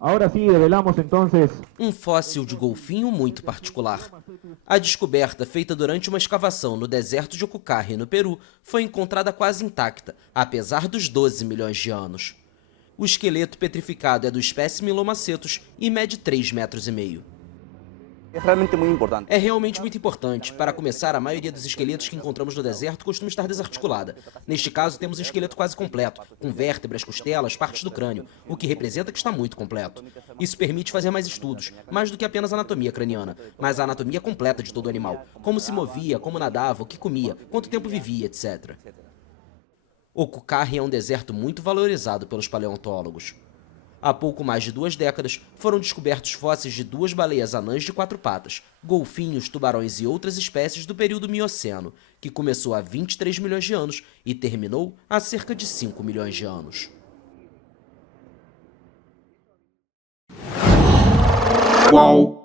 Ahora sí, develamos entonces Um fóssil de golfinho muito particular. A descoberta, feita durante uma escavação no deserto de Ocucarri, no Peru, foi encontrada quase intacta, apesar dos 12 milhões de anos. O esqueleto petrificado é do espécime Lomacetus e mede 3,5 metros. É realmente muito importante. Para começar, a maioria dos esqueletos que encontramos no deserto costuma estar desarticulada. Neste caso, temos um esqueleto quase completo, com vértebras, costelas, partes do crânio, o que representa que está muito completo. Isso permite fazer mais estudos, mais do que apenas a anatomia craniana, mas a anatomia completa de todo o animal. Como se movia, como nadava, o que comia, quanto tempo vivia, etc. Ocucarri é um deserto muito valorizado pelos paleontólogos. Há pouco mais de 2 décadas, foram descobertos fósseis de 2 baleias anãs de 4 patas, golfinhos, tubarões e outras espécies do período Mioceno, que começou há 23 milhões de anos e terminou há cerca de 5 milhões de anos. Qual?